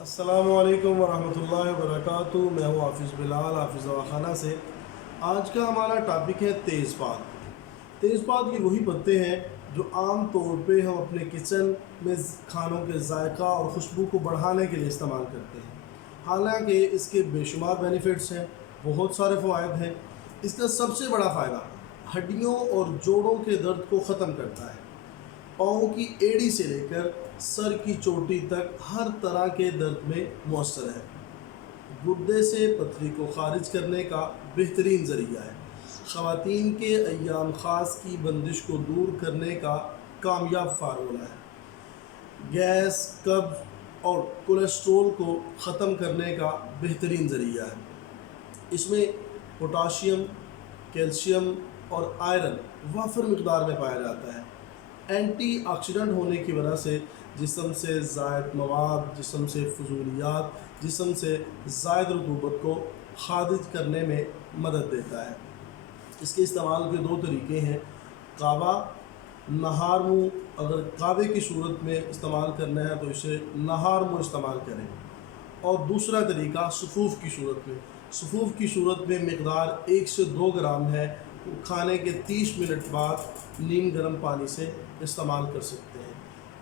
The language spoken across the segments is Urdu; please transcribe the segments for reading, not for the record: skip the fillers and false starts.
السلام علیکم ورحمۃ اللہ وبرکاتہ۔ میں ہوں حافظ بلال، حافظ دواخانہ سے۔ آج کا ہمارا ٹاپک ہے تیز پات۔ تیز پات یہ وہی پتے ہیں جو عام طور پہ ہم اپنے کچن میں کھانوں کے ذائقہ اور خوشبو کو بڑھانے کے لیے استعمال کرتے ہیں۔ حالانکہ اس کے بے شمار بینیفٹس ہیں، بہت سارے فوائد ہیں۔ اس کا سب سے بڑا فائدہ ہڈیوں اور جوڑوں کے درد کو ختم کرتا ہے۔ پاؤں کی ایڑی سے لے کر سر کی چوٹی تک ہر طرح کے درد میں مؤثر ہے۔ گردے سے پتھری کو خارج کرنے کا بہترین ذریعہ ہے۔ خواتین کے ایام خاص کی بندش کو دور کرنے کا کامیاب فارمولہ ہے۔ گیس، قبض اور کولیسٹرول کو ختم کرنے کا بہترین ذریعہ ہے۔ اس میں پوٹاشیم، کیلشیم اور آئرن وافر مقدار میں پایا جاتا ہے۔ اینٹی آکسیڈنٹ ہونے کی وجہ سے جسم سے زائد مواد، جسم سے فضولیات، جسم سے زائد رطوبت کو خارج کرنے میں مدد دیتا ہے۔ اس کے استعمال کے دو طریقے ہیں: کعبہ، نہار منہ۔ اگر کعبے کی صورت میں استعمال کرنا ہے تو اسے نہار منہ استعمال کریں، اور دوسرا طریقہ صفوف کی صورت میں۔ صفوف کی صورت میں مقدار 1 سے 2 گرام ہے، کھانے کے 30 منٹ بعد نیم گرم پانی سے استعمال کر سکتے ہیں۔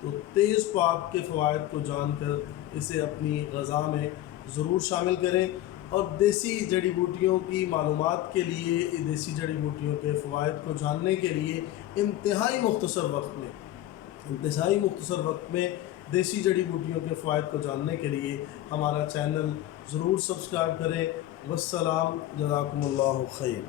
تو تیز پات کے فوائد کو جان کر اسے اپنی غذا میں ضرور شامل کریں، اور دیسی جڑی بوٹیوں کی معلومات کے لیے، دیسی جڑی بوٹیوں کے فوائد کو جاننے کے لیے انتہائی مختصر وقت میں دیسی جڑی بوٹیوں کے فوائد کو جاننے کے لیے ہمارا چینل ضرور سبسکرائب کریں۔ والسلام، جزاکم اللہ خیر۔